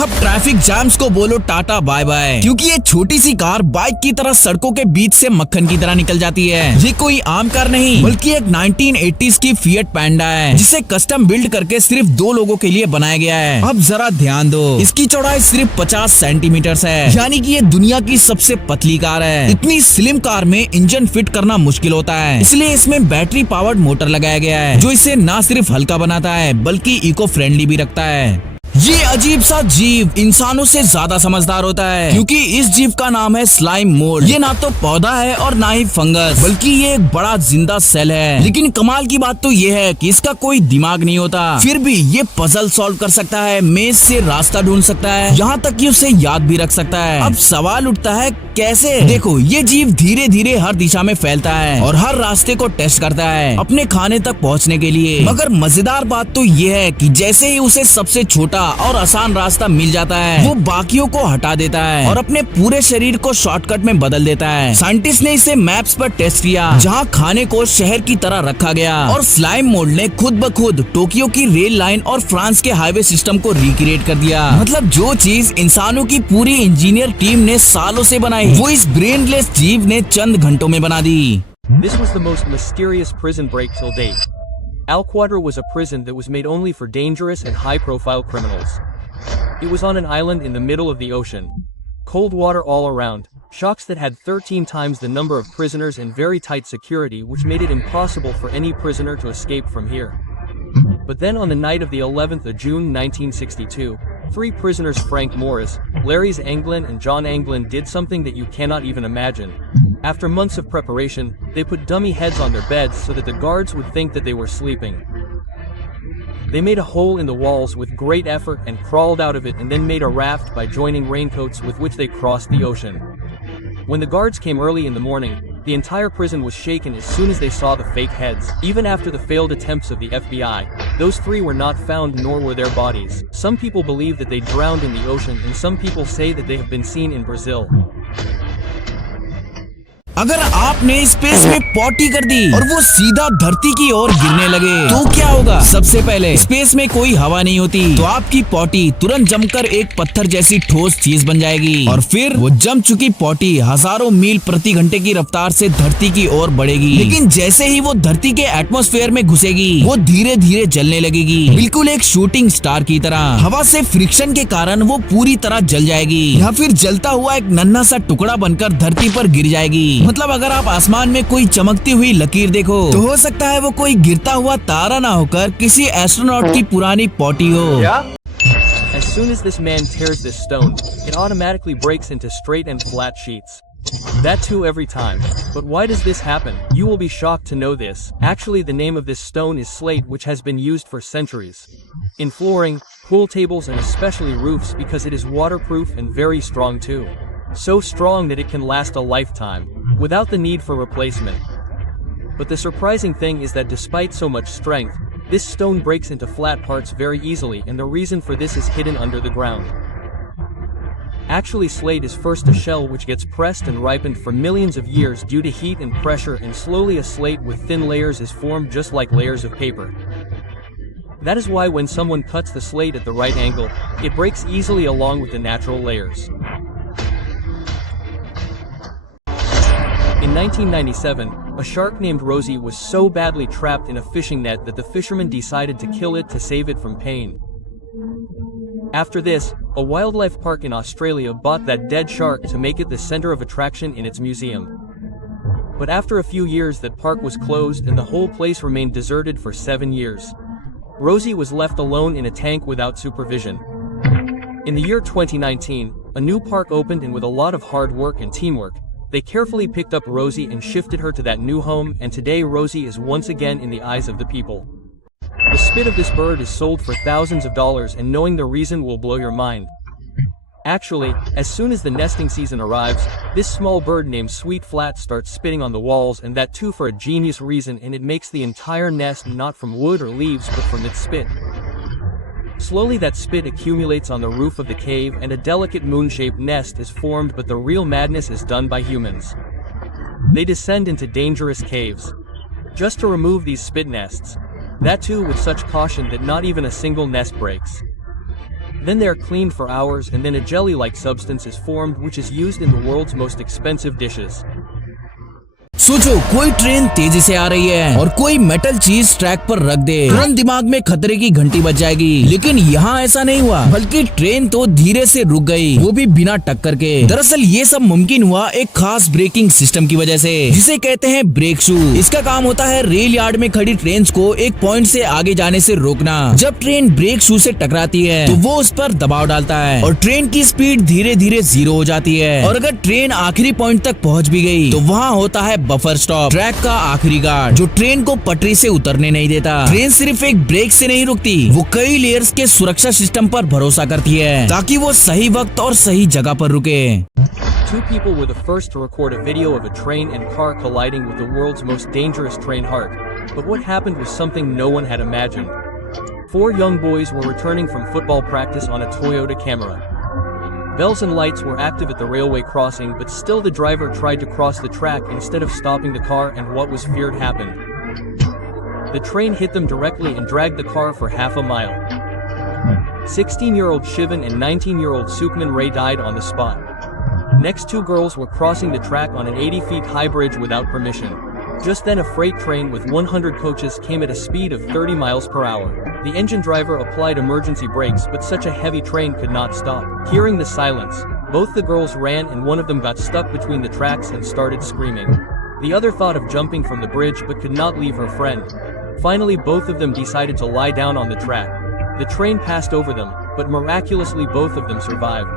अब traffic jams को बोलो टाटा बाय बाय, क्योंकि ये छोटी सी कार बाइक की तरह सड़कों के बीच से मक्खन की तरह निकल जाती है। ये कोई आम कार नहीं बल्कि एक 1980s की फिएट पैंडा है, जिसे कस्टम बिल्ड करके सिर्फ 2 लोगों के लिए बनाया गया है। अब जरा ध्यान दो, इसकी चौड़ाई सिर्फ 50 सेंटीमीटर है, यानी कि ये दुनिया की सबसे पतली कार है। इतनी स्लिम कार में इंजन फिट करना मुश्किल होता है, इसलिए इसमें बैटरी पावर्ड मोटर लगाया गया है, जो इसे न सिर्फ हल्का बनाता है बल्कि इको फ्रेंडली भी रखता है। ये अजीब सा जीव इंसानों से ज्यादा समझदार होता है, क्योंकि इस जीव का नाम है स्लाइम मोल्ड। ये ना तो पौधा है और ना ही फंगस, बल्कि ये एक बड़ा जिंदा सेल है। लेकिन कमाल की बात तो ये है कि इसका कोई दिमाग नहीं होता, फिर भी ये पजल सॉल्व कर सकता है, मेज से रास्ता ढूंढ सकता है, यहाँ तक कि उसे याद भी रख सकता है। अब सवाल उठता है कैसे? देखो, ये जीव धीरे धीरे हर दिशा में फैलता है और हर रास्ते को टेस्ट करता है अपने खाने तक पहुँचने के लिए। मगर मजेदार बात तो ये है कि जैसे ही उसे सबसे छोटा और आसान रास्ता मिल जाता है, वो बाकियों को हटा देता है और अपने पूरे शरीर को शॉर्टकट में बदल देता है। साइंटिस्ट ने इसे मैप्स पर टेस्ट किया, जहाँ खाने को शहर की तरह रखा गया, और स्लाइम मोल्ड ने खुद ब खुद टोक्यो की रेल लाइन और फ्रांस के हाईवे सिस्टम को रिक्रिएट कर दिया। मतलब जो चीज इंसानों की पूरी इंजीनियर टीम ने सालों से बनाई, वो इस ब्रेनलेस जीव ने चंद घंटों में बना दी। This was the most mysterious prison break till date. Al Quadra was a prison that was made only for dangerous and high-profile criminals. It was on an island in the middle of the ocean. Cold water all around, shocks that had 13 times the number of prisoners and very tight security, which made it impossible for any prisoner to escape from here. But then on the night of the 11th of June 1962, 3 prisoners, Frank Morris, Larry Anglin and John Anglin, did something that you cannot even imagine. After months of preparation, they put dummy heads on their beds so that the guards would think that they were sleeping. They made a hole in the walls with great effort and crawled out of it, and then made a raft by joining raincoats with which they crossed the ocean. When the guards came early in the morning, the entire prison was shaken as soon as they saw the fake heads. Even after the failed attempts of the FBI, those 3 were not found, nor were their bodies. Some people believe that they drowned in the ocean, and some people say that they have been seen in Brazil. अगर आपने space में potty कर दी और वो सीधा धरती की ओर गिरने लगे तो क्या होगा? सबसे पहले, स्पेस में कोई हवा नहीं होती, तो आपकी पॉटी तुरंत जमकर एक पत्थर जैसी ठोस चीज बन जाएगी, और फिर वो जम चुकी पॉटी हजारों मील प्रति घंटे की रफ्तार से धरती की ओर बढ़ेगी। लेकिन जैसे ही वो धरती के एटमॉस्फेयर में घुसेगी, वो धीरे धीरे जलने लगेगी, बिल्कुल एक शूटिंग स्टार की तरह। हवा से फ्रिक्शन के कारण वो पूरी तरह जल जाएगी, या फिर जलता हुआ एक नन्हा सा टुकड़ा बनकर धरती पर गिर जाएगी। मतलब अगर आप आसमान में कोई चमकती हुई लकीर देखो, तो हो सकता है वो कोई गिरता हुआ तारा ना होकर किसी एस्ट्रोनॉट की पुरानी पॉटी हो। As soon as this man tears this stone, it automatically breaks into straight and flat sheets. That too every time. But why does this happen? You will be shocked to know this. Actually, the name of this stone is slate, which has been used for centuries in flooring, pool tables, and especially roofs, because it is waterproof and very strong too. So strong that it can last a lifetime, without the need for replacement. But the surprising thing is that despite so much strength, this stone breaks into flat parts very easily, and the reason for this is hidden under the ground. Actually, slate is first a shell which gets pressed and ripened for millions of years due to heat and pressure, and slowly a slate with thin layers is formed, just like layers of paper. That is why when someone cuts the slate at the right angle, it breaks easily along with the natural layers. In 1997, a shark named Rosie was so badly trapped in a fishing net that the fishermen decided to kill it to save it from pain. After this, a wildlife park in Australia bought that dead shark to make it the center of attraction in its museum. But after a few years, that park was closed and the whole place remained deserted for 7 years. Rosie was left alone in a tank without supervision. In the year 2019, a new park opened, and with a lot of hard work and teamwork, they carefully picked up Rosie and shifted her to that new home, and today Rosie is once again in the eyes of the people. The spit of this bird is sold for thousands of dollars, and knowing the reason will blow your mind. Actually, as soon as the nesting season arrives, this small bird named Sweet Flat starts spitting on the walls, and that too for a genius reason, and it makes the entire nest not from wood or leaves but from its spit. Slowly that spit accumulates on the roof of the cave, and a delicate moon-shaped nest is formed, but the real madness is done by humans. They descend into dangerous caves, just to remove these spit nests. That too with such caution that not even a single nest breaks. Then they are cleaned for hours and then a jelly-like substance is formed which is used in the world's most expensive dishes. सोचो कोई train तेजी से आ रही है और कोई metal चीज track पर रख दे, तुरंत दिमाग में खतरे की घंटी बज जाएगी। लेकिन यहाँ ऐसा नहीं हुआ, बल्कि ट्रेन तो धीरे से रुक गई, वो भी बिना टक्कर के। दरअसल ये सब मुमकिन हुआ एक खास ब्रेकिंग सिस्टम की वजह से, जिसे कहते हैं ब्रेक शू। इसका काम होता है रेल यार्ड में खड़ी ट्रेन को एक पॉइंट से आगे जाने से रोकना। जब ट्रेन ब्रेक शू से टकराती है तो वो उस पर दबाव डालता है और ट्रेन की स्पीड धीरे धीरे 0 हो जाती है। और अगर ट्रेन आखिरी पॉइंट तक पहुँच भी गई तो वहाँ होता है बफर स्टॉप, ट्रैक का आखिरी गार्ड, जो ट्रेन को पटरी से उतरने नहीं देता। ट्रेन सिर्फ एक ब्रेक से नहीं रुकती, वो कई लेयर्स के सुरक्षा सिस्टम पर भरोसा करती है ताकि वो सही वक्त और सही जगह पर रुके। Two people were the first to record a video of a train and car colliding with the world's most dangerous train heart. But what happened was something no one had imagined. 4 young boys were returning from football practice on a Toyota Camry. Bells and lights were active at the railway crossing, but still the driver tried to cross the track instead of stopping the car, and what was feared happened. The train hit them directly and dragged the car for half a mile. 16-year-old Shivan and 19-year-old Sukhman Ray died on the spot. Next 2 girls were crossing the track on an 80 feet high bridge without permission. Just then a freight train with 100 coaches came at a speed of 30 miles per hour. The engine driver applied emergency brakes, but such a heavy train could not stop. Hearing the silence, both the girls ran and one of them got stuck between the tracks and started screaming. The other thought of jumping from the bridge but could not leave her friend. Finally both of them decided to lie down on the track. The train passed over them, but miraculously both of them survived.